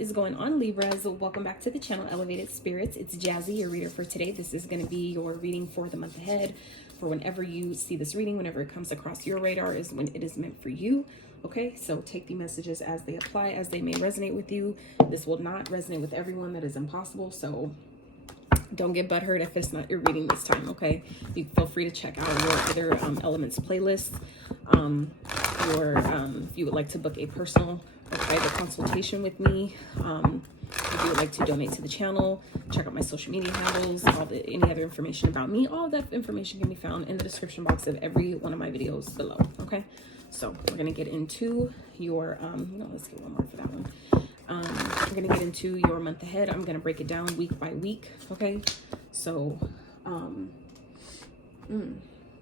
is going on, Libras? Welcome back to the channel, Elevated Spirits. It's Jazzy, your reader for today. This is going to be your reading for the month ahead. For whenever you see this reading, whenever it comes across your radar is when it is meant for you. Okay, so take the messages as they apply, as they may resonate with you. This will not resonate with everyone. That is impossible. So don't get butthurt if it's not your reading this time, okay? You feel free to check out your other Elements playlists. Or if you would like to book a personal or private consultation with me, if you would like to donate to the channel, check out my social media handles, any other information about me, all that information can be found in the description box of every one of my videos below, okay? So we're going to get into your, no, let's get one more for that one. I'm going to get into your month ahead. I'm going to break it down week by week, okay? So,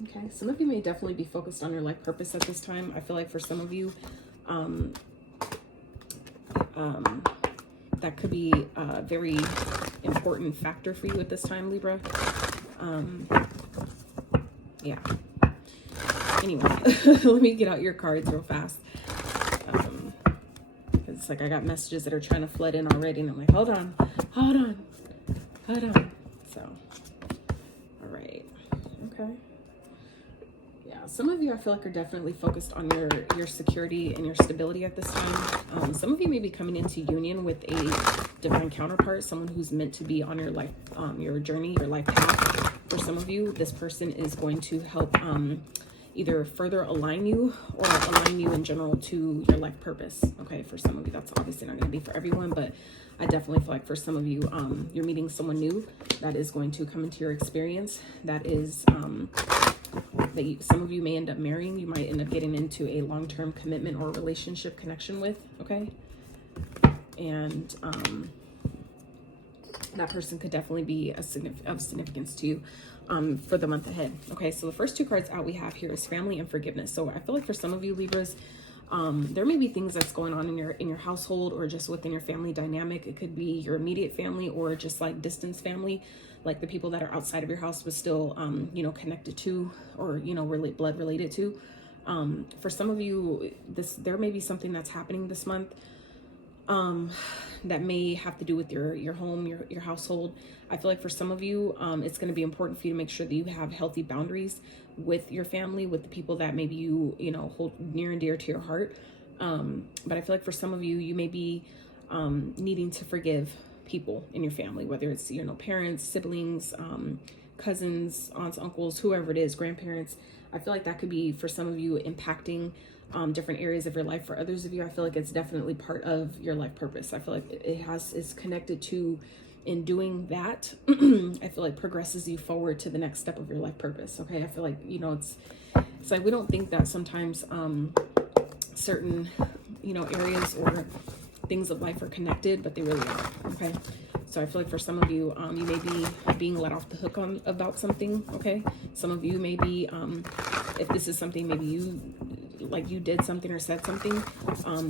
okay, some of you may definitely be focused on your life purpose at this time. I feel like for some of you, that could be a very important factor for you at this time, Libra. Yeah. Anyway, let me get out your cards real fast. It's like I got messages that are trying to flood in already, and I'm like, hold on. So, all right. Okay. Yeah, some of you I feel like are definitely focused on your security and your stability at this time. Some of you may be coming into union with a divine counterpart, someone who's meant to be on your life, your journey, your life path. For some of you, this person is going to help either further align you or align you in general to your life purpose. Okay, for some of you, that's obviously not going to be for everyone, but I definitely feel like for some of you, you're meeting someone new that is going to come into your experience. That is, some of you may end up marrying. You might end up getting into a long-term commitment or relationship connection with, okay? And that person could definitely be of significance to you for the month ahead. Okay, so the first two cards out we have here is family and forgiveness. So I feel like for some of you Libras, there may be things that's going on in your household or just within your family dynamic. It could be your immediate family or just like distance family, like the people that are outside of your house but still you know, connected to, or you know, blood related to. For some of you, there may be something that's happening this month that may have to do with your home, your household. I feel like for some of you, it's going to be important for you to make sure that you have healthy boundaries with your family, with the people that maybe you know, hold near and dear to your heart. But I feel like for some of you, you may be needing to forgive people in your family, whether it's, you know, parents, siblings, cousins, aunts, uncles, whoever it is, grandparents. I feel like that could be for some of you impacting different areas of your life. For others of you, I feel like it's definitely part of your life purpose. I feel like it's connected to, in doing that, I feel like progresses you forward to the next step of your life purpose. Okay, I feel like, you know, it's like we don't think that sometimes certain, you know, areas or things of life are connected, but they really are. Okay, so I feel like for some of you, you may be being let off the hook about something. Okay, some of you may be, if this is something maybe you did something or said something,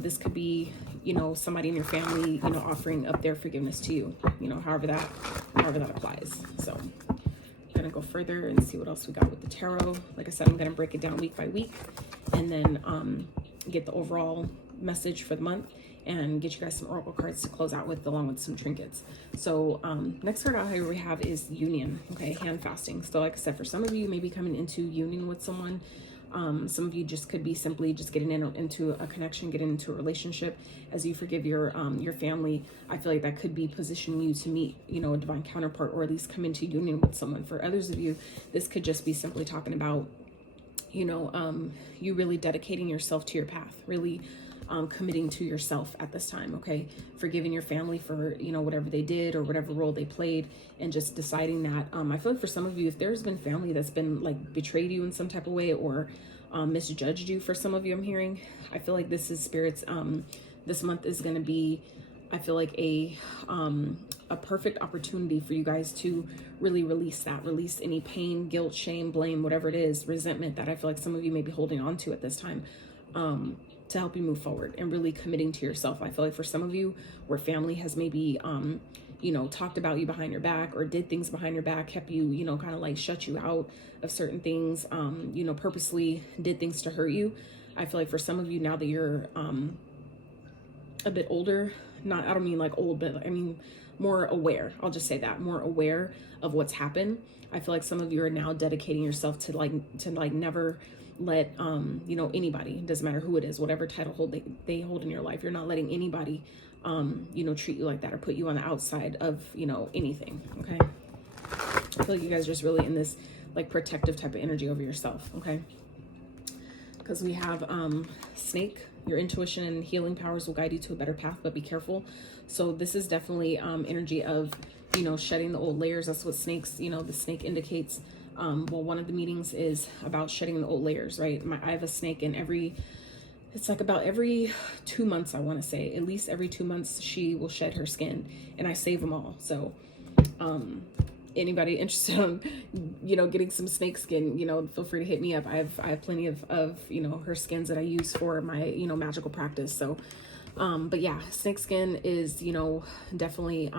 this could be, you know, somebody in your family, you know, offering up their forgiveness to you, you know, however that applies. So I'm gonna go further and see what else we got with the tarot. Like I said, I'm gonna break it down week by week and then get the overall message for the month and get you guys some oracle cards to close out with, along with some trinkets. So next card out here we have is union. Okay, hand fasting. So like I said, for some of you, you may be coming into union with someone. Some of you just could be simply just getting into a connection, getting into a relationship. As you forgive your family, I feel like that could be positioning you to meet, you know, a divine counterpart, or at least come into union with someone. For others of you, this could just be simply talking about, you know, you really dedicating yourself to your path, really committing to yourself at this time. Okay, forgiving your family for, you know, whatever they did or whatever role they played, and just deciding that I feel like for some of you, if there's been family that's been like betrayed you in some type of way or misjudged you, for some of you I'm hearing, I feel like this is spirits. This month is going to be, I feel like a perfect opportunity for you guys to really release any pain, guilt, shame, blame, whatever it is, resentment that I feel like some of you may be holding on to at this time, to help you move forward and really committing to yourself. I feel like for some of you, where family has maybe, you know, talked about you behind your back or did things behind your back, kept you, you know, kind of like shut you out of certain things, you know, purposely did things to hurt you. I feel like for some of you, now that you're a bit older not, I don't mean like old, but I mean more aware. I'll just say that, more aware of what's happened. I feel like some of you are now dedicating yourself to like never let you know, anybody, doesn't matter who it is, whatever title they hold in your life, you're not letting anybody you know, treat you like that or put you on the outside of, you know, anything. Okay, I feel like you guys are just really in this like protective type of energy over yourself. Okay, because we have snake. Your intuition and healing powers will guide you to a better path, but be careful. So this is definitely energy of, you know, shedding the old layers. That's what snakes, you know, the snake indicates. Well, one of the meetings is about shedding the old layers, right? I have a snake, and it's like about every 2 months, I want to say, at least every 2 months, she will shed her skin, and I save them all. So anybody interested in, you know, getting some snake skin, you know, feel free to hit me up. I have plenty of, you know, her skins that I use for my, you know, magical practice. So but yeah, snake skin is, you know, definitely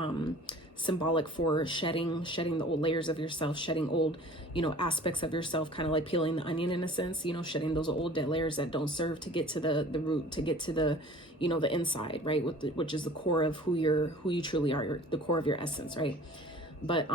symbolic for shedding the old layers of yourself, shedding old, you know, aspects of yourself, kind of like peeling the onion in a sense, you know, shedding those old dead layers that don't serve to get to the root, to get to the, you know, the inside, right? Which is the core of who you truly are, the core of your essence, right? But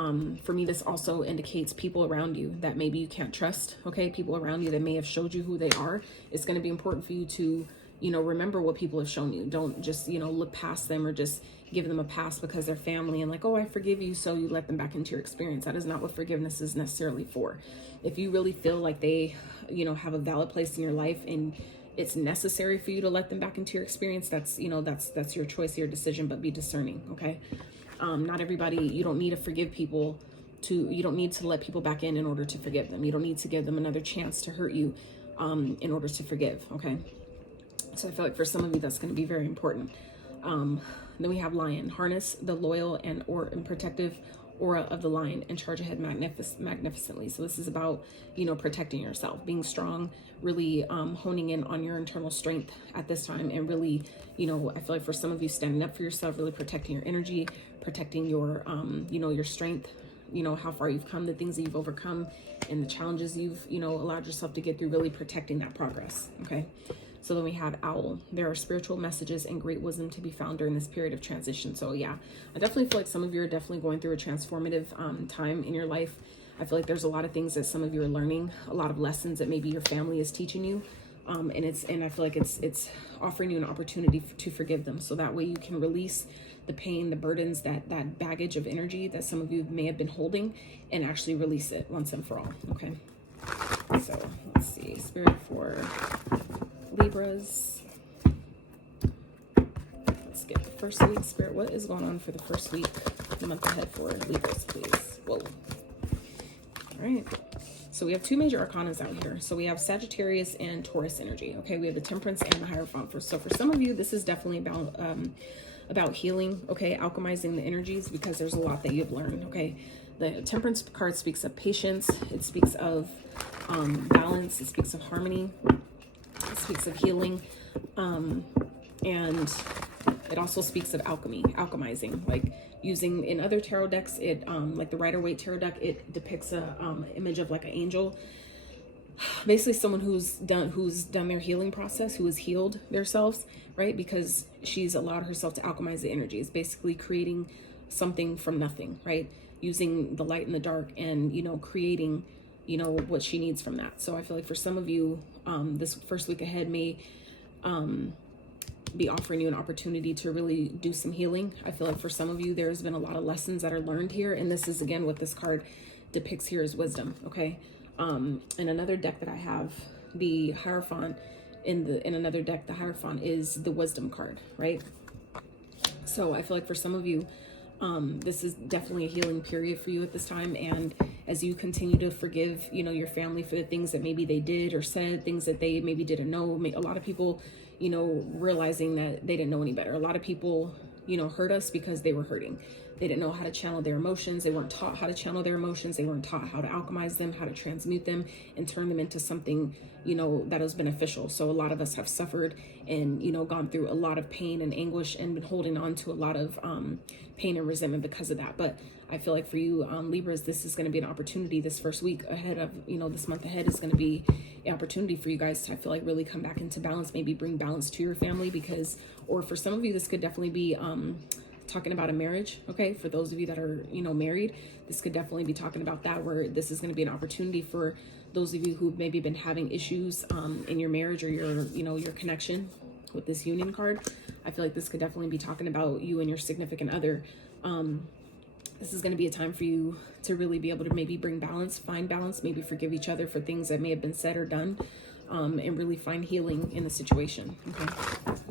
for me, this also indicates people around you that maybe you can't trust. Okay, people around you that may have showed you who they are. It's going to be important for you to, you know, remember what people have shown you. Don't just, you know, look past them or just give them a pass because they're family and like, oh, I forgive you, so you let them back into your experience. That is not what forgiveness is necessarily for. If you really feel like they, you know, have a valid place in your life and it's necessary for you to let them back into your experience, that's, you know, that's your choice, your decision, but be discerning. Okay. Not everybody, you don't need to forgive people you don't need to let people back in order to forgive them. You don't need to give them another chance to hurt you in order to forgive. Okay. So I feel like for some of you, that's going to be very important. Then we have lion. Harness the loyal and protective aura of the lion and charge ahead magnificently. So this is about, you know, protecting yourself, being strong, really honing in on your internal strength at this time, and really, you know, I feel like for some of you, standing up for yourself, really protecting your energy, protecting your you know, your strength, you know, how far you've come, the things that you've overcome, and the challenges you've, you know, allowed yourself to get through, really protecting that progress. Okay. So then we have owl. There are spiritual messages and great wisdom to be found during this period of transition. So yeah, I definitely feel like some of you are definitely going through a transformative time in your life. I feel like there's a lot of things that some of you are learning, a lot of lessons that maybe your family is teaching you. And I feel like it's offering you an opportunity to forgive them. So that way you can release the pain, the burdens, that baggage of energy that some of you may have been holding, and actually release it once and for all. Okay. So let's see, spirit for Libras. Let's get the first week. Spirit, what is going on for the first week, the month ahead for Libras, please? Whoa. All right. So we have two major arcanas out here. So we have Sagittarius and Taurus energy. Okay, we have the Temperance and the Hierophant. So for some of you, this is definitely about healing. Okay, alchemizing the energies, because there's a lot that you've learned. Okay, the Temperance card speaks of patience. It speaks of balance. It speaks of harmony. It speaks of healing, and it also speaks of alchemizing, like using, in other tarot decks, it like the Rider-Waite tarot deck, it depicts a image of like an angel, basically someone who's done their healing process, who has healed themselves, right? Because she's allowed herself to alchemize the energy. It's basically creating something from nothing, right? Using the light and the dark, and, you know, creating, you know, what she needs from that. So I feel like for some of you, this first week ahead may be offering you an opportunity to really do some healing. I feel like for some of you, there's been a lot of lessons that are learned here, and this is, again, what this card depicts here is wisdom. Okay. In another deck that I have, the Hierophant, in another deck, the Hierophant is the wisdom card, right? So I feel like for some of you, this is definitely a healing period for you at this time. And as you continue to forgive, you know, your family for the things that maybe they did or said, things that they maybe didn't know. A lot of people, you know, realizing that they didn't know any better. A lot of people, you know, hurt us because they were hurting. They didn't know how to channel their emotions. They weren't taught how to channel their emotions. They weren't taught how to alchemize them, how to transmute them and turn them into something, you know, that is beneficial. So a lot of us have suffered and, you know, gone through a lot of pain and anguish and been holding on to a lot of pain and resentment because of that. But I feel like for you, Libras, this is going to be an opportunity. This first week ahead of, you know, this month ahead is going to be an opportunity for you guys to, I feel like, really come back into balance, maybe bring balance to your family, because, or for some of you, this could definitely be talking about a marriage. Okay, for those of you that are, you know, married, this could definitely be talking about that, where this is going to be an opportunity for those of you who've maybe been having issues in your marriage or your, you know, your connection with this union card. I feel like this could definitely be talking about you and your significant other. This is going to be a time for you to really be able to maybe bring balance, find balance, maybe forgive each other for things that may have been said or done, and really find healing in the situation. Okay,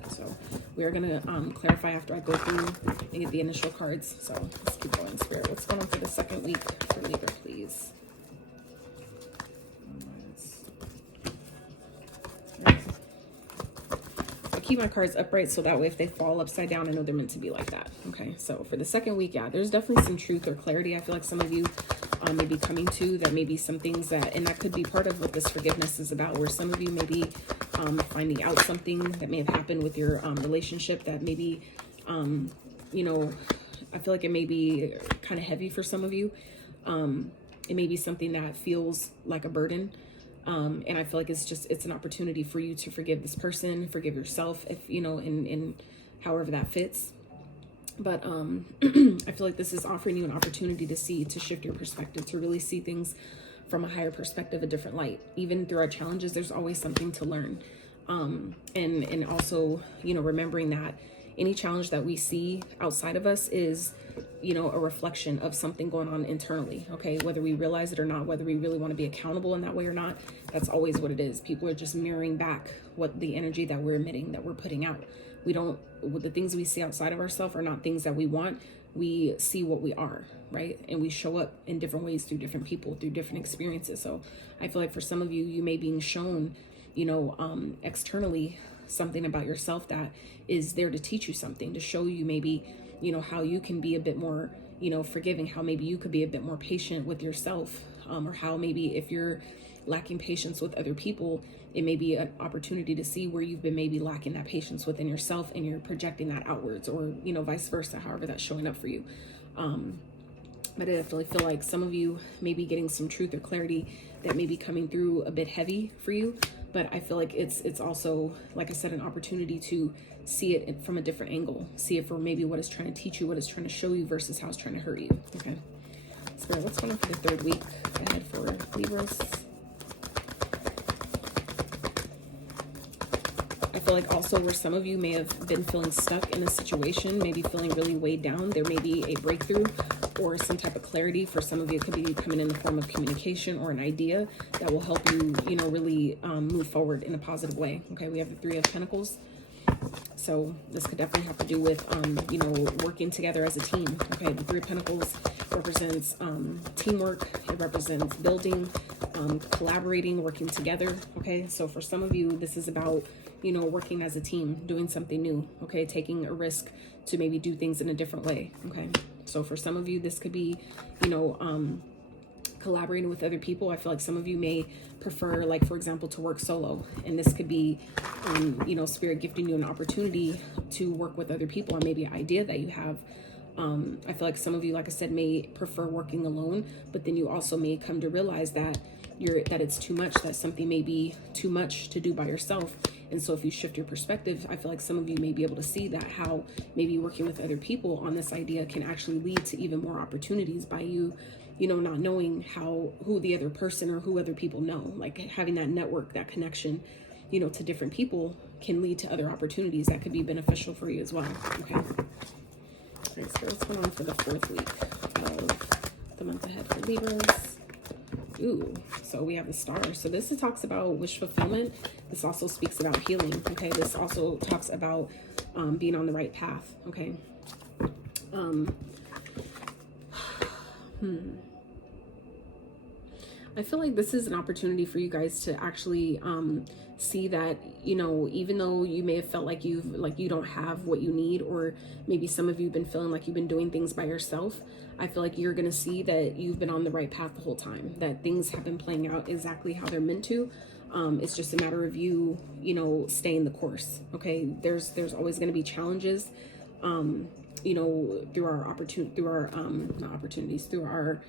so we are going to clarify after I go through and get the initial cards. So let's keep going, Spirit. What's going on for the second week for Libra, please? Keep my cards upright so that way if they fall upside down, I know they're meant to be like that. Okay, so for the second week, yeah, there's definitely some truth or clarity I feel like some of you may be coming to, that maybe some things that, and that could be part of what this forgiveness is about, where some of you may be finding out something that may have happened with your relationship that maybe, you know, I feel like it may be kind of heavy for some of you. It may be something that feels like a burden. And I feel like it's an opportunity for you to forgive this person, forgive yourself, if, you know, in however that fits. But, I feel like this is offering you an opportunity to shift your perspective, to really see things from a higher perspective, a different light. Even through our challenges, there's always something to learn. And also, you know, remembering that any challenge that we see outside of us is, you know, a reflection of something going on internally. Okay, whether we realize it or not, whether we really want to be accountable in that way or not, that's always what it is. People are just mirroring back what the energy that we're emitting, that we're putting out. The things we see outside of ourselves are not things that we want. We see what we are, right? And we show up in different ways through different people, through different experiences. So I feel like for some of you, you may be shown, you know, externally something about yourself that is there to teach you something, to show you maybe, you know, how you can be a bit more, you know, forgiving, how maybe you could be a bit more patient with yourself, or how maybe if you're lacking patience with other people, it may be an opportunity to see where you've been maybe lacking that patience within yourself, and you're projecting that outwards, or, you know, vice versa, however that's showing up for you. But I definitely feel like some of you may be getting some truth or clarity that may be coming through a bit heavy for you. But I feel like it's also, like I said, an opportunity to see it from a different angle. See it for maybe what it's trying to teach you, what it's trying to show you, versus how it's trying to hurt you. Okay. Spirit, what's going on for the third week ahead for Libras? I feel like also where some of you may have been feeling stuck in a situation, maybe feeling really weighed down, there may be a breakthrough or some type of clarity. For some of you, it could be coming in the form of communication or an idea that will help you, you know, really move forward in a positive way. Okay, we have the Three of Pentacles. So this could definitely have to do with, you know, working together as a team. Okay, the Three of Pentacles represents teamwork. It represents building, collaborating, working together. Okay, so for some of you, this is about, you know, working as a team, doing something new. Okay, taking a risk to maybe do things in a different way. Okay, so for some of you, this could be, you know, collaborating with other people. I feel like some of you may prefer, like, for example, to work solo, and this could be, you know, Spirit gifting you an opportunity to work with other people, and maybe an idea that you have. I feel like some of you, like I said, may prefer working alone, but then you also may come to realize that it's too much, that something may be too much to do by yourself. And so if you shift your perspective, I feel like some of you may be able to see that how maybe working with other people on this idea can actually lead to even more opportunities by you, you know, not knowing who the other person or who other people know. Like having that network, that connection, you know, to different people can lead to other opportunities that could be beneficial for you as well. Okay. All right, so what's going on for the fourth week of the month ahead for Libras? Ooh, so we have the Star. So this talks about wish fulfillment. This also speaks about healing. Okay, this also talks about being on the right path. Okay. I feel like this is an opportunity for you guys to actually see that, you know, even though you may have felt like you don't have what you need, or maybe some of you have been feeling like you've been doing things by yourself, I feel like you're going to see that you've been on the right path the whole time, that things have been playing out exactly how they're meant to. It's just a matter of you, you know, staying the course. Okay. There's always going to be challenges. you know, through our not opportunities, through our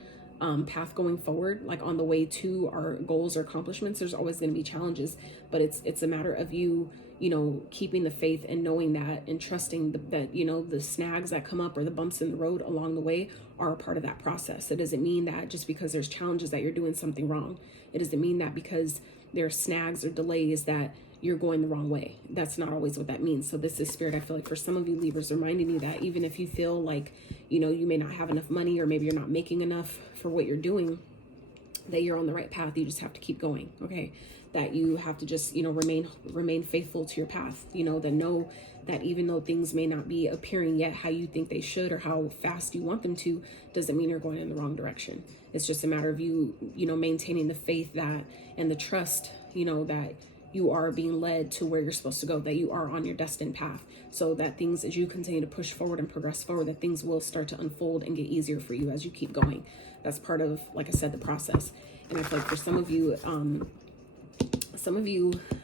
path going forward, like on the way to our goals or accomplishments, there's always going to be challenges, but it's a matter of you, you know, keeping the faith and knowing that and trusting that, you know, the snags that come up or the bumps in the road along the way are a part of that process. It doesn't mean that just because there's challenges that you're doing something wrong. It doesn't mean that because there are snags or delays that you're going the wrong way. That's not always what that means. So this is Spirit, I feel like for some of you Libras, reminding you that even if you feel like, you know, you may not have enough money, or maybe you're not making enough for what you're doing, that you're on the right path. You just have to keep going. Okay. That you have to just, you know, remain faithful to your path, you know, know that even though things may not be appearing yet how you think they should or how fast you want them to, doesn't mean you're going in the wrong direction. It's just a matter of you, you know, maintaining the faith that, and the trust, you know, that you are being led to where you're supposed to go, that you are on your destined path, so that things, as you continue to push forward and progress forward, that things will start to unfold and get easier for you as you keep going. That's part of, like I said, the process. And I feel like for some of you,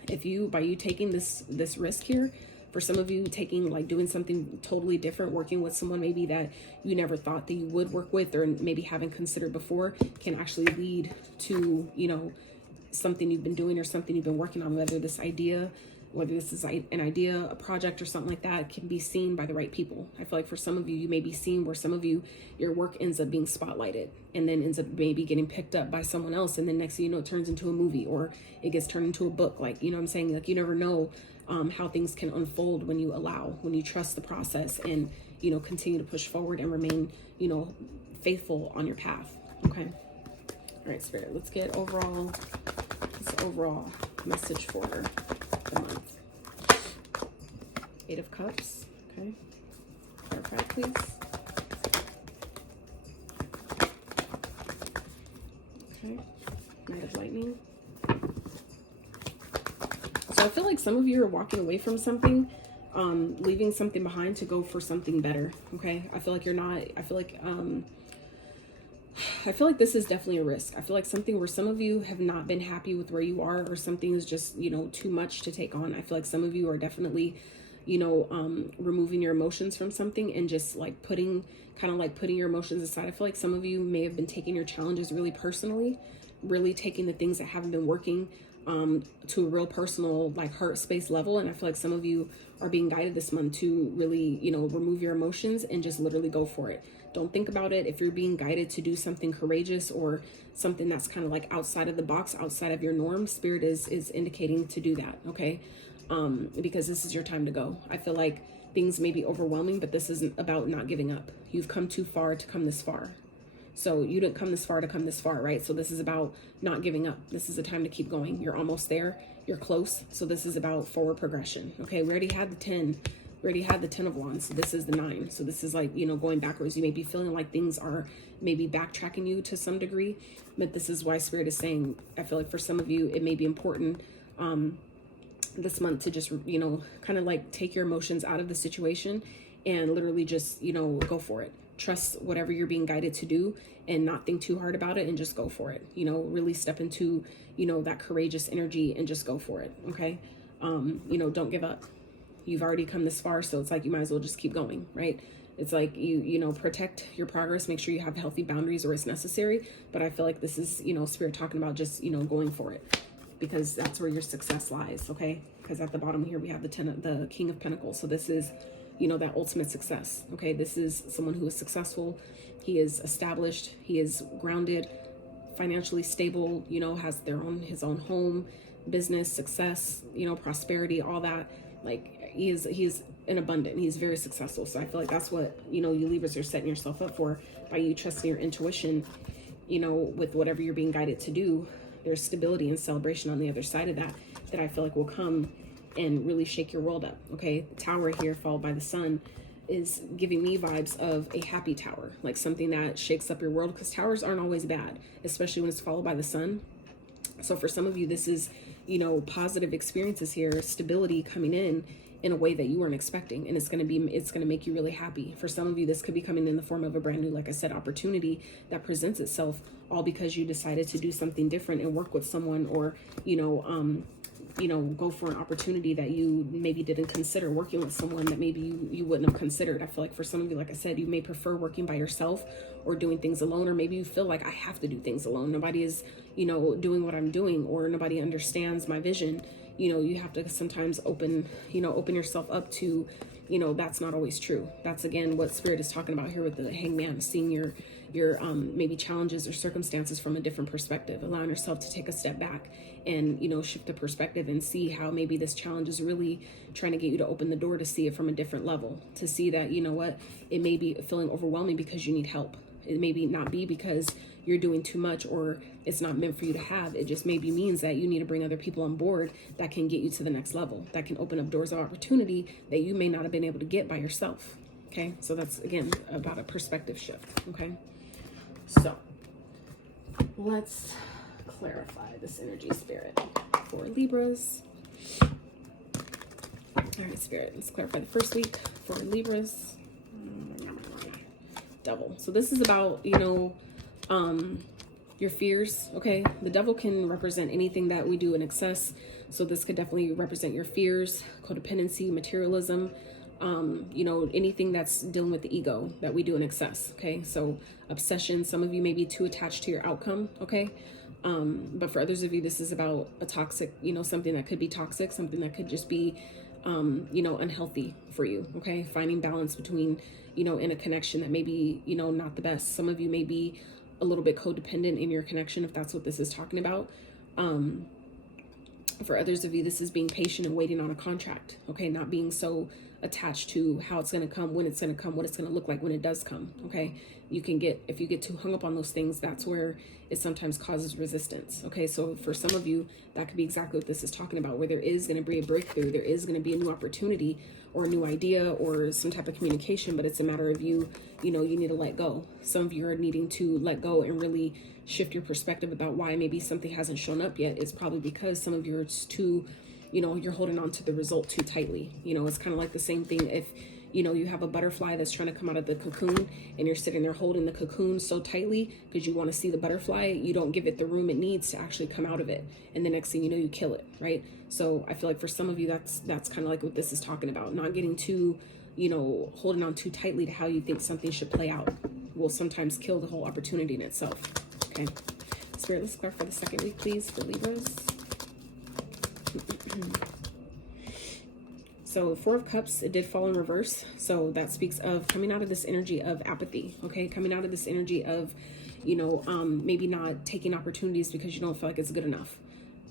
if you, by you taking this risk here, for some of you taking, like doing something totally different, working with someone maybe that you never thought that you would work with, or maybe haven't considered before, can actually lead to, you know, something you've been doing or something you've been working on, whether this is an idea, a project, or something like that, can be seen by the right people. I feel like for some of you, you may be seen where some of you, your work ends up being spotlighted and then ends up maybe getting picked up by someone else. And then next thing you know, it turns into a movie, or it gets turned into a book. Like, you know what I'm saying? Like, you never know how things can unfold when you trust the process and, you know, continue to push forward and remain, you know, faithful on your path. Okay. All right, Spirit, let's get overall message for the month. 8 of Cups. Okay. Clarify, please. Okay. Knight of Lightning. So I feel like some of you are walking away from something, leaving something behind to go for something better. Okay. I feel like I feel like this is definitely a risk. I feel like something where some of you have not been happy with where you are, or something is just, you know, too much to take on. I feel like some of you are definitely, you know, removing your emotions from something and just like putting your emotions aside. I feel like some of you may have been taking your challenges really personally, really taking the things that haven't been working to a real personal, like, heart space level. And I feel like some of you are being guided this month to really, you know, remove your emotions and just literally go for it. Don't think about it. If you're being guided to do something courageous or something that's kind of like outside of the box, outside of your norm, Spirit is indicating to do that. Okay. Because this is your time to go. I feel like things may be overwhelming, but this isn't about not giving up. You've come too far to come this far. So you didn't come this far to come this far, right? So this is about not giving up. This is a time to keep going. You're almost there. You're close. So this is about forward progression. Okay. We already had the 10. We already had the 10 of Wands. So this is the 9. So this is like, you know, going backwards. You may be feeling like things are maybe backtracking you to some degree, but this is why Spirit is saying, I feel like for some of you, it may be important this month to just, you know, kind of like take your emotions out of the situation and literally just, you know, go for it. Trust whatever you're being guided to do and not think too hard about it and just go for it. You know, really step into, you know, that courageous energy and just go for it. Okay. You know, don't give up. You've already come this far, so it's like you might as well just keep going, right? It's like you know, protect your progress, make sure you have healthy boundaries where it's necessary. But I feel like this is, you know, Spirit talking about just, you know, going for it, because that's where your success lies. Okay. Because at the bottom here we have the King of Pentacles. So this is, you know, that ultimate success. Okay. This is someone who is successful. He is established. He is grounded, financially stable, you know, has his own home, business, success, you know, prosperity, all that. Like, he's in abundant. He's very successful. So I feel like that's what, you know, you Libras are setting yourself up for by you trusting your intuition, you know, with whatever you're being guided to do. There's stability and celebration on the other side of that I feel like will come and really shake your world up. Okay. The Tower here followed by the Sun is giving me vibes of a happy tower, like something that shakes up your world, because towers aren't always bad, especially when it's followed by the Sun. So for some of you, this is, you know, positive experiences here, stability coming in a way that you weren't expecting. And it's going to make you really happy. For some of you, this could be coming in the form of a brand new, like I said, opportunity that presents itself, all because you decided to do something different and work with someone, or, you know, you know, go for an opportunity that you maybe didn't consider, working with someone that maybe you wouldn't have considered. I feel like for some of you, like I said, you may prefer working by yourself or doing things alone, or maybe you feel like I have to do things alone. Nobody is, you know, doing what I'm doing, or nobody understands my vision. You know, you have to sometimes open yourself up to, you know, that's not always true. That's again what Spirit is talking about here with the Hangman, seeing your maybe challenges or circumstances from a different perspective, allowing yourself to take a step back and, you know, shift the perspective and see how maybe this challenge is really trying to get you to open the door to see it from a different level, to see that, you know what, it may be feeling overwhelming because you need help. It may not be because you're doing too much or it's not meant for you to have. It just maybe means that you need to bring other people on board that can get you to the next level, that can open up doors of opportunity that you may not have been able to get by yourself. Okay, so that's again about a perspective shift. Okay, so let's clarify this energy, Spirit, for Libras. All right, Spirit, let's clarify the first week for Libras. Devil. So this is about, you know, your fears. Okay, the devil can represent anything that we do in excess. So this could definitely represent your fears, codependency, materialism, you know, anything that's dealing with the ego that we do in excess. Okay, so obsession. Some of you may be too attached to your outcome. Okay, but for others of you, this is about a toxic, you know, something that could be toxic, something that could just be you know, unhealthy for you. Okay, finding balance between, you know, in a connection that may be, you know, not the best. Some of you may be a little bit codependent in your connection, if that's what this is talking about. For others of you, this is being patient and waiting on a contract. Okay, not being so attached to how it's going to come, when it's going to come, what it's going to look like when it does come. Okay, you can get, if you get too hung up on those things, that's where it sometimes causes resistance. Okay, so for some of you, that could be exactly what this is talking about, where there is going to be a breakthrough, there is going to be a new opportunity or a new idea or some type of communication, but it's a matter of you, you know, you need to let go. Some of you are needing to let go and really shift your perspective about why maybe something hasn't shown up yet. It's probably because some of you are too, you know, you're holding on to the result too tightly. You know, it's kind of like the same thing if, you know, you have a butterfly that's trying to come out of the cocoon and you're sitting there holding the cocoon so tightly because you want to see the butterfly, you don't give it the room it needs to actually come out of it. And the next thing you know, you kill it, right? So I feel like for some of you, that's kind of like what this is talking about. Not getting too, you know, holding on too tightly to how you think something should play out will sometimes kill the whole opportunity in itself. Okay. Spirit, let's clarify the second week, please, for Libras. So 4 of Cups, it did fall in reverse. So that speaks of coming out of this energy of apathy, okay? Coming out of this energy of, you know, maybe not taking opportunities because you don't feel like it's good enough.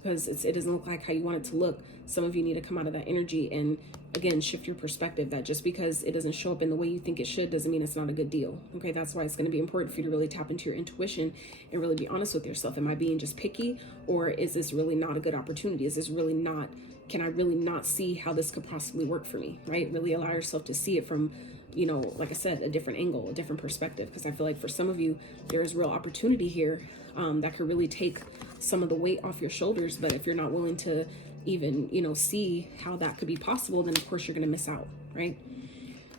Because it doesn't look like how you want it to look. Some of you need to come out of that energy and, again, shift your perspective that just because it doesn't show up in the way you think it should doesn't mean it's not a good deal, okay? That's why it's going to be important for you to really tap into your intuition and really be honest with yourself. Am I being just picky, or is this really not a good opportunity? Is this really not, can I really not see how this could possibly work for me, right? Really allow yourself to see it from, you know, like I said, a different angle, a different perspective. Because I feel like for some of you, there is real opportunity here that could really take some of the weight off your shoulders. But if you're not willing to even, you know, see how that could be possible, then of course you're going to miss out, right?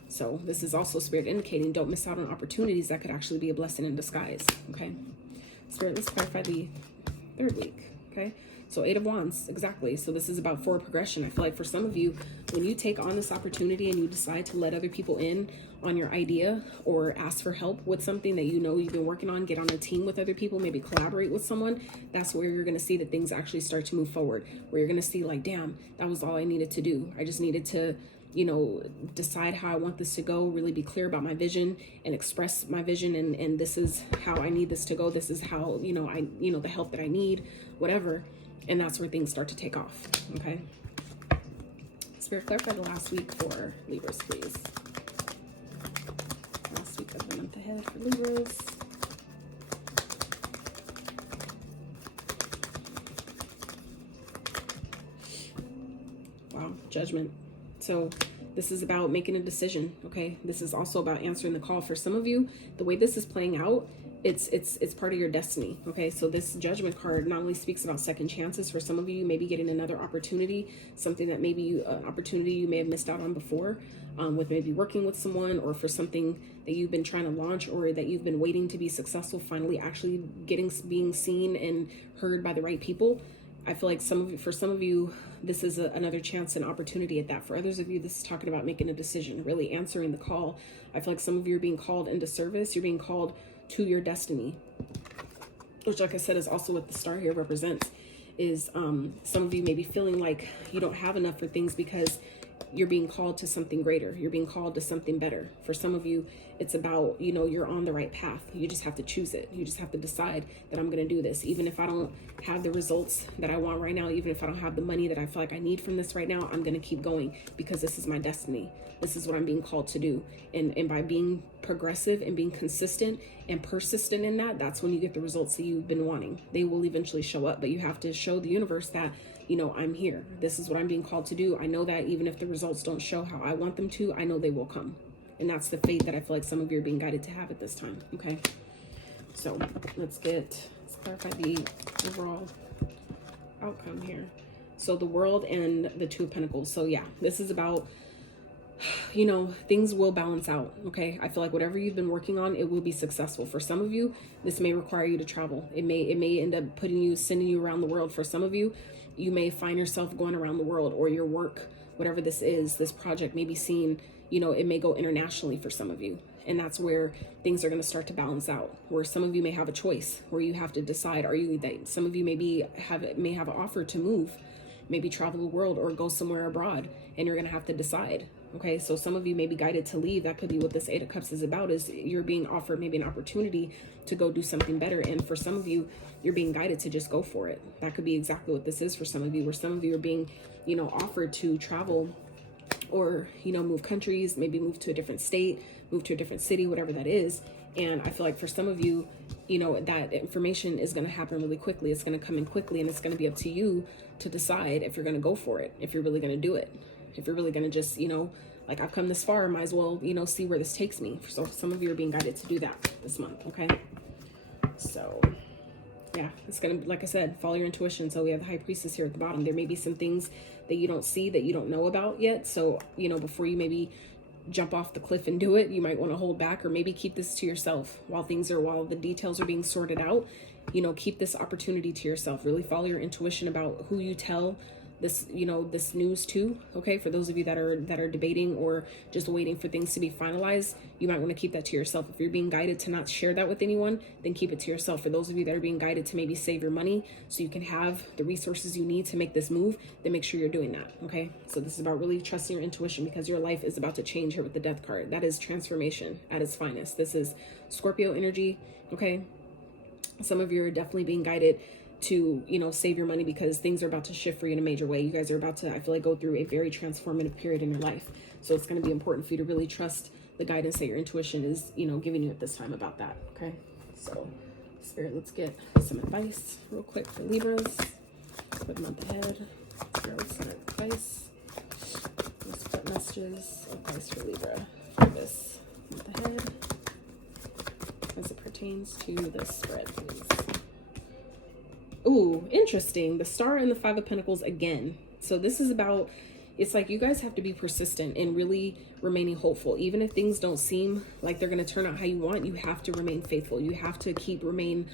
So this is also Spirit indicating don't miss out on opportunities that could actually be a blessing in disguise, okay? Spirit, let's clarify the third week, okay? So 8 of Wands, exactly. So this is about forward progression. I feel like for some of you, when you take on this opportunity and you decide to let other people in on your idea or ask for help with something that you know you've been working on, get on a team with other people, maybe collaborate with someone, that's where you're going to see that things actually start to move forward, where you're going to see like, damn, that was all I needed to do. I just needed to, you know, decide how I want this to go, really be clear about my vision and express my vision. And this is how I need this to go. This is how, you know, the help that I need, whatever. And that's where things start to take off, okay? Spirit, clarify the last week for Libras, please. Last week of the month ahead for Libras. Wow, Judgment. So this is about making a decision, okay? This is also about answering the call. For some of you, the way this is playing out, it's part of your destiny, okay? So this Judgment card not only speaks about second chances. For some of you, maybe getting another opportunity, something that maybe an opportunity you may have missed out on before, with maybe working with someone, or for something that you've been trying to launch or that you've been waiting to be successful, finally actually being seen and heard by the right people. I feel like for some of you, this is another chance and opportunity at that. For others of you, this is talking about making a decision, really answering the call. I feel like some of you are being called into service. You're being called to your destiny, which, like I said, is also what the star here represents. Is some of you may be feeling like you don't have enough for things because you're being called to something greater. You're being called to something better. For some of you, it's about, you know, you're on the right path. You just have to choose it. You just have to decide that I'm going to do this. Even if I don't have the results that I want right now, even if I don't have the money that I feel like I need from this right now, I'm going to keep going because this is my destiny. This is what I'm being called to do. And by being progressive and being consistent and persistent in that, that's when you get the results that you've been wanting. They will eventually show up, but you have to show the universe that, you know, I'm here. This is what I'm being called to do. I know that even if the results don't show how I want them to, I know they will come. And that's the faith that I feel like some of you are being guided to have at this time. Okay. So let's clarify the overall outcome here. So the World and the Two of Pentacles. So yeah, this is about, you know, things will balance out. Okay. I feel like whatever you've been working on, it will be successful. For some of you, this may require you to travel. It may end up sending you around the world. For some of you, you may find yourself going around the world, or your work, whatever this is, this project may be seen, you know, it may go internationally for some of you. And that's where things are going to start to balance out, where some of you may have a choice, where you have to decide, some of you may have an offer to move, maybe travel the world or go somewhere abroad, and you're going to have to decide. Okay, so some of you may be guided to leave. That could be what this Eight of Cups is about, is you're being offered maybe an opportunity to go do something better. And for some of you, you're being guided to just go for it. That could be exactly what this is for some of you, where some of you are being, you know, offered to travel or, you know, move countries, maybe move to a different state, move to a different city, whatever that is. And I feel like for some of you, you know, that information is going to happen really quickly. It's going to come in quickly, and it's going to be up to you to decide if you're going to go for it, if you're really going to do it, if you're really going to just, you know, like, I've come this far, might as well, you know, see where this takes me. So some of you are being guided to do that this month. Okay. So yeah, it's going to, like I said, follow your intuition. So we have the High Priestess here at the bottom. There may be some things that you don't see, that you don't know about yet. So, you know, before you maybe jump off the cliff and do it, you might want to hold back, or maybe keep this to yourself while the details are being sorted out. You know, keep this opportunity to yourself. Really follow your intuition about who you tell this, you know, this news to. Okay, for those of you that are debating or just waiting for things to be finalized, you might want to keep that to yourself. If you're being guided to not share that with anyone, then keep it to yourself. For those of you that are being guided to maybe save your money so you can have the resources you need to make this move, then make sure you're doing that. Okay, so this is about really trusting your intuition, because your life is about to change here with the Death card. That is transformation at its finest. This is Scorpio energy. Okay, some of you are definitely being guided to, you know, save your money, because things are about to shift for you in a major way. You guys are about to, I feel like, go through a very transformative period in your life. So it's going to be important for you to really trust the guidance that your intuition is, you know, giving you at this time about that. Okay, so Spirit, let's get some advice real quick for Libras for the month ahead. Spirit, let's get advice. Let's put messages, advice for Libra for this month ahead as it pertains to this spread, please. Ooh, interesting. The Star and the Five of Pentacles again. So this is about, it's like you guys have to be persistent and really remaining hopeful. Even if things don't seem like they're going to turn out how you want, you have to remain faithful. You have to remain,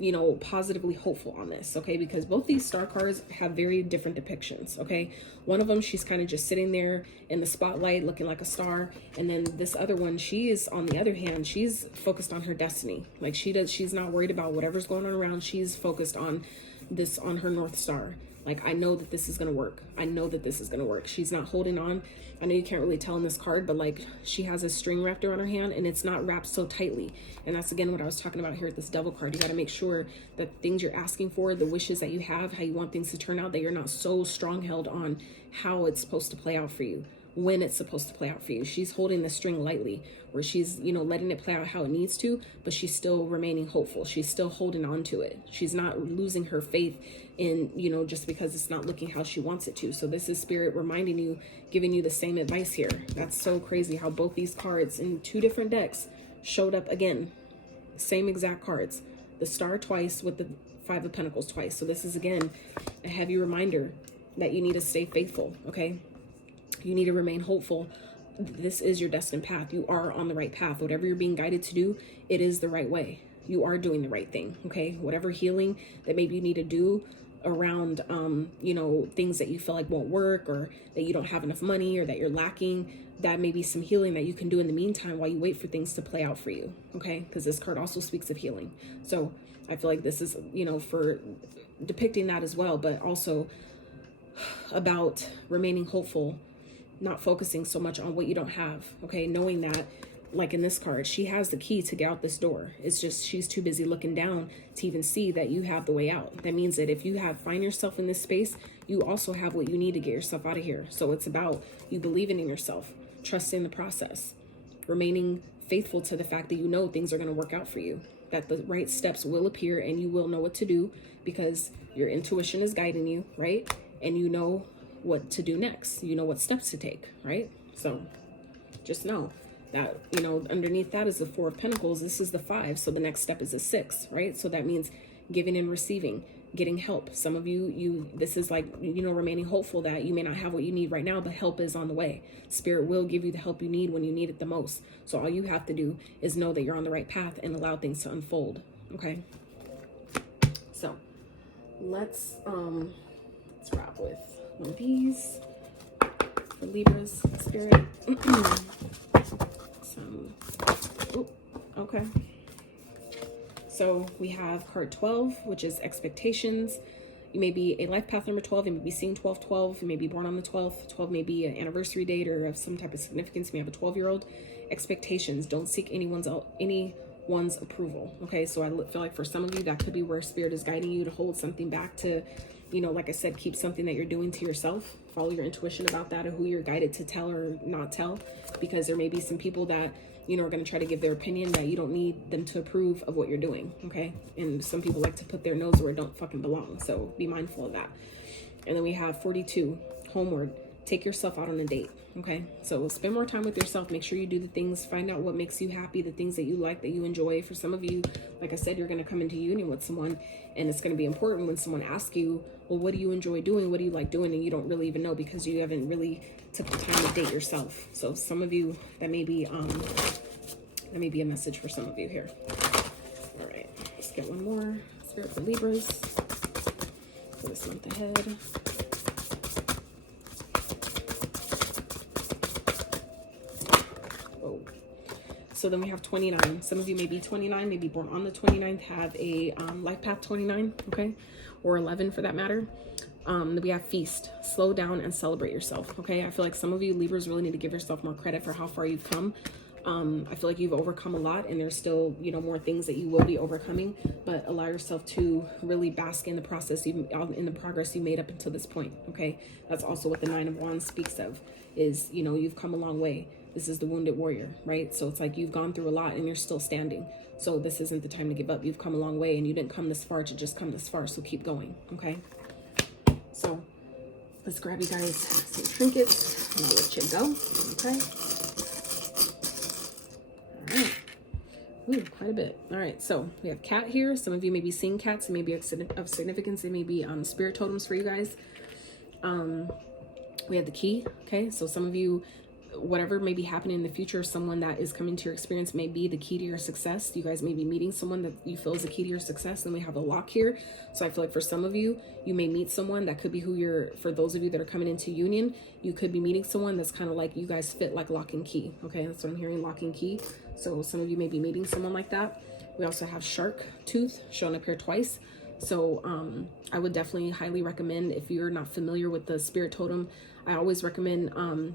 you know, positively hopeful on this. Okay, because both these star cards have very different depictions. Okay, one of them, she's kind of just sitting there in the spotlight looking like a star, and then this other one, she is, on the other hand, she's focused on her destiny. Like, she's not worried about whatever's going on around. She's focused on this, on her North Star. Like, I know that this is going to work. I know that this is going to work. She's not holding on. I know you can't really tell in this card, but like, she has a string wrapped around her hand, and it's not wrapped so tightly. And that's, again, what I was talking about here at this Devil card. You got to make sure that things you're asking for, the wishes that you have, how you want things to turn out, that you're not so strong-held on how it's supposed to play out for you, when it's supposed to play out for you. She's holding the string lightly, where she's, you know, letting it play out how it needs to, but she's still remaining hopeful. She's still holding on to it. She's not losing her faith in, you know, just because it's not looking how she wants it to. So this is Spirit reminding you, giving you the same advice here. That's so crazy how both these cards in two different decks showed up again. Same exact cards. The Star twice with the Five of Pentacles twice. So this is, again, a heavy reminder that you need to stay faithful, okay? You need to remain hopeful. This is your destined path. You are on the right path. Whatever you're being guided to do, it is the right way. You are doing the right thing, okay? Whatever healing that maybe you need to do, around, you know, things that you feel like won't work, or that you don't have enough money, or that you're lacking. That may be some healing that you can do in the meantime while you wait for things to play out for you. Okay. Because this card also speaks of healing. So I feel like this is, you know, for depicting that as well, but also about remaining hopeful, not focusing so much on what you don't have. Okay. Knowing that, like in this card, she has the key to get out this door. It's just she's too busy looking down to even see that you have the way out. That means that if you find yourself in this space, you also have what you need to get yourself out of here. So it's about you believing in yourself, trusting the process, remaining faithful to the fact that you know things are going to work out for you, that the right steps will appear and you will know what to do because your intuition is guiding you, right? And you know what to do next. You know what steps to take, right? So just know that, you know, underneath that is the 4 of Pentacles. This is the 5. So the next step is a 6, right? So that means giving and receiving, getting help. Some of you, this is like, you know, remaining hopeful that you may not have what you need right now, but help is on the way. Spirit will give you the help you need when you need it the most. So all you have to do is know that you're on the right path and allow things to unfold. Okay. So let's wrap with one of these for Libra's spirit. Okay. So we have card 12, which is expectations. You may be a life path number 12. You may be seeing 1212. You may be born on the 12th. 12 may be an anniversary date or of some type of significance. You may have a 12-year-old. Expectations. Don't seek anyone's approval. Okay. So I feel like for some of you, that could be where Spirit is guiding you to hold something back, to, you know, like I said, keep something that you're doing to yourself. Follow your intuition about that, or who you're guided to tell or not tell, because there may be some people that, you know, are going to try to give their opinion that you don't need them to approve of what you're doing. Okay. And some people like to put their nose where it don't fucking belong. So be mindful of that. And then we have 42, homeward. Take yourself out on a date. Okay. So spend more time with yourself. Make sure you do the things, find out what makes you happy, the things that you like, that you enjoy. For some of you, like I said, you're going to come into union with someone, and it's going to be important when someone asks you, well, what do you enjoy doing? What do you like doing? And you don't really even know because you haven't really took the time to date yourself. So some of you, that may be a message for some of you here. All right, let's get one more. Spirit for Libras for this month ahead. Oh, so then we have 29. Some of you may be 29, maybe born on the 29th, have a life path 29, okay, or 11 for that matter. We have feast, slow down and celebrate yourself. Okay. I feel like some of you Libras really need to give yourself more credit for how far you've come. I feel like you've overcome a lot, and there's still, you know, more things that you will be overcoming, but allow yourself to really bask in the process, in the progress you made up until this point. Okay. That's also what the 9 of Wands speaks of, is, you know, you've come a long way. This is the wounded warrior, right? So it's like you've gone through a lot and you're still standing. So this isn't the time to give up. You've come a long way, and you didn't come this far to just come this far. So keep going. Okay. So let's grab you guys some trinkets and I'll let you go. Okay. All right. Ooh, quite a bit. All right. So we have cat here. Some of you may be seeing cats. It may be of significance. They may be spirit totems for you guys. We have the key. Okay. So some of you, whatever may be happening in the future, someone that is coming to your experience may be the key to your success. You guys may be meeting someone that you feel is the key to your success. And we have a lock here. So I feel like for some of you, you may meet someone that could be who you're, for those of you that are coming into union, you could be meeting someone that's kind of like you guys fit like lock and key. Okay. That's what I'm hearing, lock and key. So some of you may be meeting someone like that. We also have shark tooth showing up here twice. So I would definitely highly recommend, if you're not familiar with the spirit totem, I always recommend,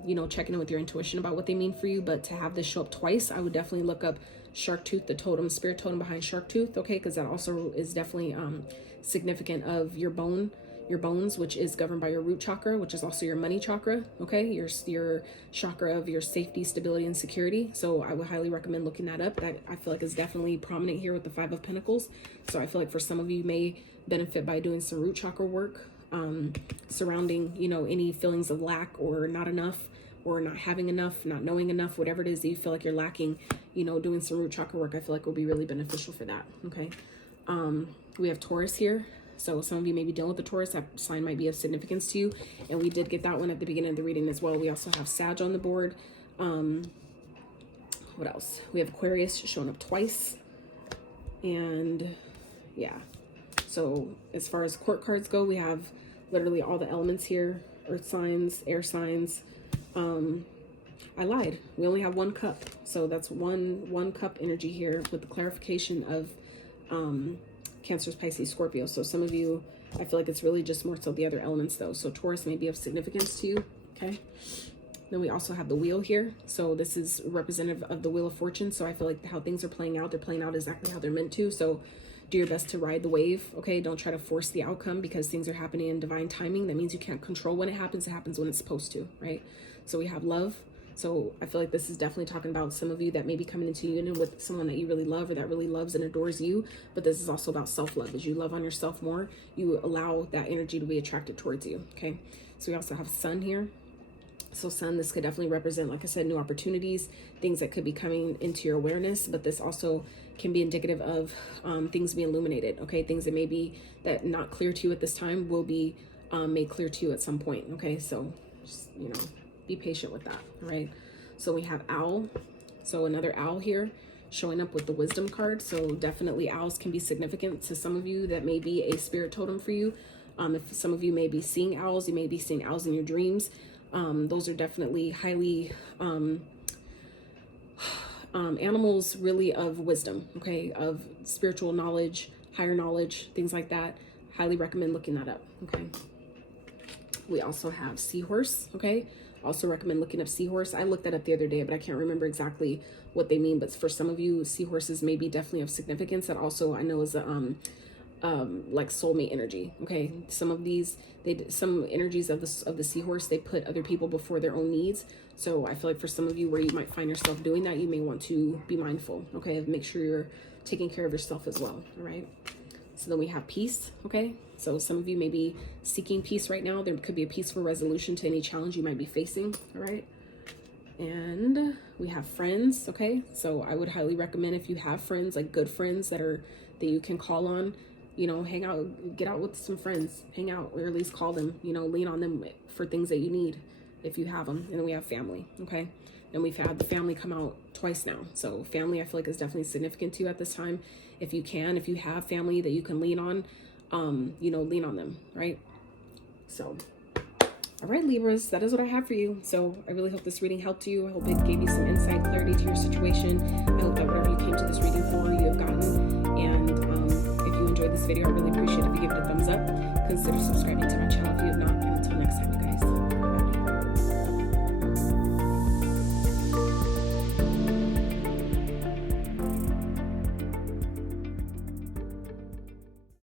you know, checking in with your intuition about what they mean for you. But to have this show up twice, I would definitely look up shark tooth, the totem, spirit totem behind shark tooth. Okay. Because that also is definitely significant of your bones, which is governed by your root chakra, which is also your money chakra. Okay. Your chakra of your safety, stability, and security. So I would highly recommend looking that up. That I feel like is definitely prominent here with the 5 of Pentacles. So I feel like for some of you may benefit by doing some root chakra work, surrounding, you know, any feelings of lack or not enough, or not having enough, not knowing enough, whatever it is that you feel like you're lacking, you know, doing some root chakra work, I feel like will be really beneficial for that. Okay. We have Taurus here. So some of you may be dealing with the Taurus. That sign might be of significance to you. And we did get that one at the beginning of the reading as well. We also have Sag on the board. What else? We have Aquarius showing up twice. And yeah. So as far as court cards go, we have literally all the elements here: earth signs, air signs. I lied. We only have one cup. So that's one cup energy here with the clarification of Cancers, Pisces, Scorpio. So some of you, I feel like it's really just more so the other elements though. So Taurus may be of significance to you. Okay. Then we also have the wheel here. So this is representative of the Wheel of Fortune. So I feel like how things are playing out, they're playing out exactly how they're meant to. So do your best to ride the wave. Okay. Don't try to force the outcome because things are happening in divine timing. That means you can't control when it happens. It happens when it's supposed to, right? So we have love. So I feel like this is definitely talking about some of you that may be coming into union with someone that you really love or that really loves and adores you. But this is also about self-love. As you love on yourself more, you allow that energy to be attracted towards you. Okay. So we also have Sun here. So Sun, this could definitely represent, like I said, new opportunities, things that could be coming into your awareness. But this also can be indicative of things being illuminated. Okay. Things that may be that not clear to you at this time will be made clear to you at some point. Okay. So just, you know, be patient with that, right? So we have owl. So another owl here showing up with the wisdom card. So definitely owls can be significant to some of you. That may be a spirit totem for you. If some of you may be seeing owls, you may be seeing owls in your dreams. Those are definitely highly animals really of wisdom, okay, of spiritual knowledge, higher knowledge, things like that. Highly recommend looking that up. Okay. We also have seahorse. Okay. Also recommend looking up seahorse. I looked that up the other day, but I can't remember exactly what they mean. But for some of you, seahorses may be definitely of significance. That also I know is a like soulmate energy. Okay, some of these, some energies of the seahorse, they put other people before their own needs. So I feel like for some of you where you might find yourself doing that, you may want to be mindful. Okay, make sure you're taking care of yourself as well. All right. So then we have peace. Okay. So some of you may be seeking peace right now. There could be a peaceful resolution to any challenge you might be facing. All right. And we have friends. Okay. So I would highly recommend, if you have friends, like good friends that you can call on, you know, hang out, get out with some friends, hang out, or at least call them, you know, lean on them for things that you need if you have them. And then we have family. Okay. And we've had the family come out twice now. So family, I feel like, is definitely significant to you at this time. If you have family that you can lean on, you know, lean on them, right? So, all right, Libras, that is what I have for you. So I really hope this reading helped you. I hope it gave you some insight, clarity to your situation. I hope that whatever you came to this reading for, you have gotten. And if you enjoyed this video, I really appreciate it if you give it a thumbs up. Consider subscribing to my channel